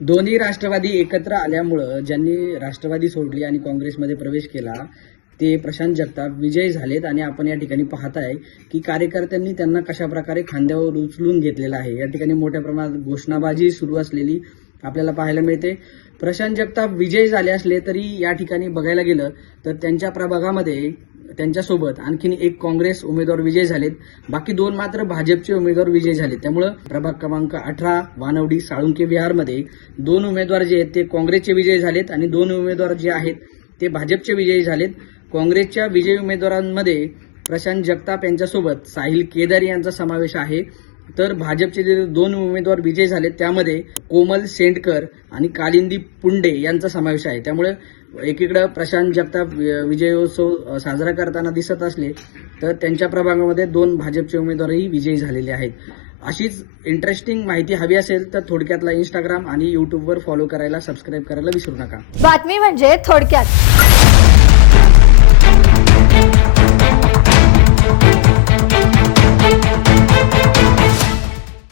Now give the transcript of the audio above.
दोन्ही राष्ट्रवादी एकत्र आल्यामुळं ज्यांनी राष्ट्रवादी सोडली आणि काँग्रेसमध्ये प्रवेश केला ते प्रशांत जगताप विजयी झालेत आणि आपण या ठिकाणी पाहताय की कार्यकर्त्यांनी त्यांना कशा प्रकारे खांद्यावर उचलून घेतलेलं आहे। या ठिकाणी मोठ्या प्रमाणात घोषणाबाजी सुरू असलेली आपल्याला पाहायला मिळते। प्रशांत जगताप विजयी झाले असले तरी या ठिकाणी बघायला गेलं तर त्यांच्या प्रभागामध्ये त्यांच्यासोबत आणखीन एक काँग्रेस उमेदवार विजयी झालेत, बाकी दोन मात्र भाजपचे उमेदवार विजयी झालेत। त्यामुळे प्रभाग क्रमांक 18 वानवडी साळुंके विहारमध्ये दोन उमेदवार जे आहेत ते काँग्रेसचे विजयी झालेत आणि दोन उमेदवार जे आहेत ते भाजपचे विजयी झालेत। काँग्रेसच्या विजयी उमेदवारांमध्ये प्रशांत जगताप यांच्यासोबत साहिल केदारी यांचा समावेश आहे, तर भाजपचे जे दोन उमेदवार विजयी झालेत त्यामध्ये कोमल सेंडकर आणि कालिंदी पुंडे यांचा समावेश आहे। त्यामुळे एकीकडे प्रशांत जगताप विजयोत्सव साजरा करताना दिसत असले तर त्यांच्या प्रभागामध्ये दोन भाजपचे उमेदवारही विजयी झालेले आहेत। अशीच इंटरेस्टिंग माहिती हवी असेल तर थोडक्यातला इंस्टाग्राम आणि युट्यूबवर फॉलो करायला, सबस्क्राईब करायला विसरू नका। बातमी म्हणजे थोडक्यात।